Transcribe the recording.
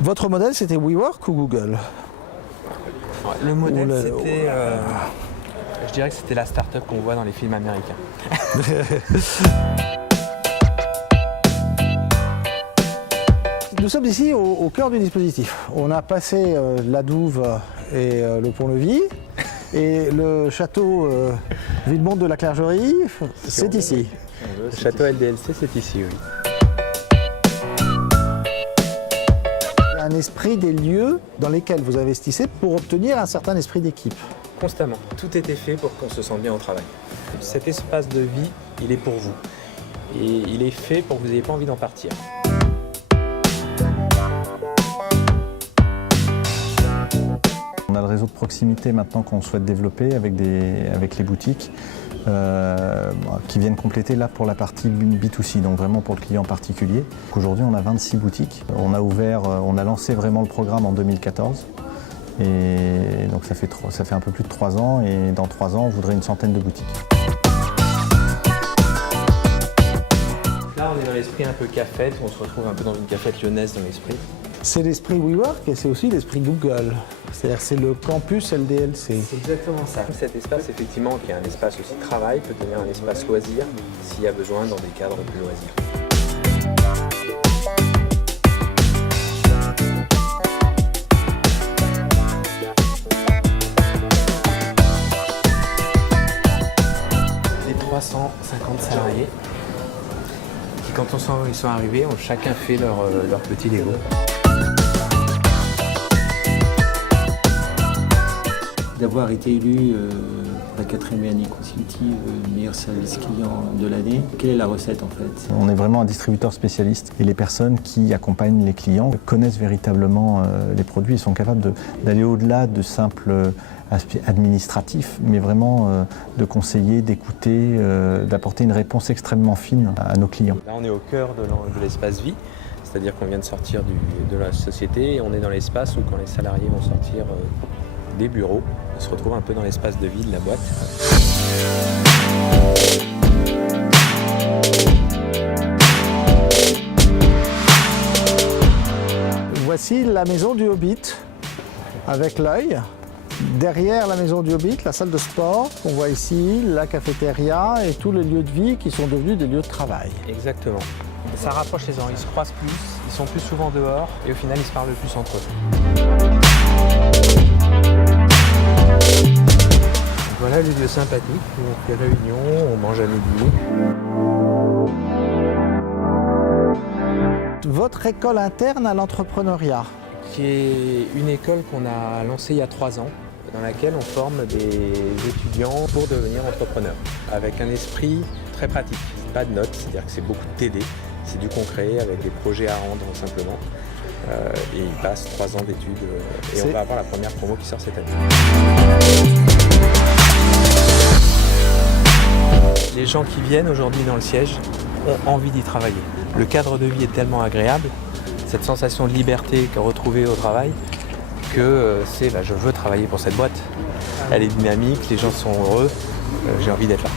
Votre modèle, c'était WeWork ou Google? Le modèle, Oula, c'était... je dirais que c'était la start-up qu'on voit dans les films américains. Nous sommes ici au cœur du dispositif. On a passé la Douve et le pont-levis. Et le château Villemonte de la Clergerie, c'est ici. Le château LDLC, c'est ici, oui. Il y a un esprit des lieux dans lesquels vous investissez pour obtenir un certain esprit d'équipe. Constamment. Tout était fait pour qu'on se sente bien au travail. Cet espace de vie, il est pour vous. Et il est fait pour que vous n'ayez pas envie d'en partir. On a le réseau de proximité maintenant qu'on souhaite développer avec les boutiques qui viennent compléter là pour la partie B2C, donc vraiment pour le client particulier. Aujourd'hui, on a 26 boutiques. On a lancé vraiment le programme en 2014. Et donc ça fait un peu plus de 3 ans et dans 3 ans, on voudrait une centaine de boutiques. Là, on est dans l'esprit un peu cafette, on se retrouve un peu dans une cafette lyonnaise dans l'esprit. C'est l'esprit WeWork et c'est aussi l'esprit Google. C'est-à-dire c'est le campus LDLC. C'est exactement ça. Cet espace, effectivement, qui est un espace aussi de travail, peut devenir un espace loisir s'il y a besoin dans des cadres plus loisirs. Les 350 salariés qui, quand ils sont arrivés, ont chacun fait leur petit Lego. D'avoir été élu la 4e année consécutive meilleur service client de l'année. Quelle est la recette en fait? On est vraiment un distributeur spécialiste et les personnes qui accompagnent les clients connaissent véritablement les produits et sont capables d'aller au-delà de simples aspects administratifs, mais vraiment de conseiller, d'écouter, d'apporter une réponse extrêmement fine à nos clients. Là, on est au cœur de l'espace vie, c'est-à-dire qu'on vient de sortir de la société et on est dans l'espace où quand les salariés vont sortir des bureaux, on se retrouve un peu dans l'espace de vie de la boîte. Voici la maison du Hobbit avec l'œil. Derrière la maison du Hobbit, la salle de sport qu'on voit ici, la cafétéria et tous les lieux de vie qui sont devenus des lieux de travail. Exactement. Ça rapproche les gens, ils se croisent plus, ils sont plus souvent dehors et au final ils se parlent plus entre eux. Voilà le lieu sympathique où on fait réunion, on mange à midi. Votre école interne à l'entrepreneuriat. Qui est une école qu'on a lancée il y a 3 ans, dans laquelle on forme des étudiants pour devenir entrepreneurs, avec un esprit très pratique. Pas de notes, c'est-à-dire que c'est beaucoup de TD, c'est du concret avec des projets à rendre simplement. Et ils passent 3 ans d'études et on va avoir la première promo qui sort cette année. Les gens qui viennent aujourd'hui dans le siège ont envie d'y travailler. Le cadre de vie est tellement agréable, cette sensation de liberté retrouvée au travail, que je veux travailler pour cette boîte. Elle est dynamique, les gens sont heureux, j'ai envie d'être là.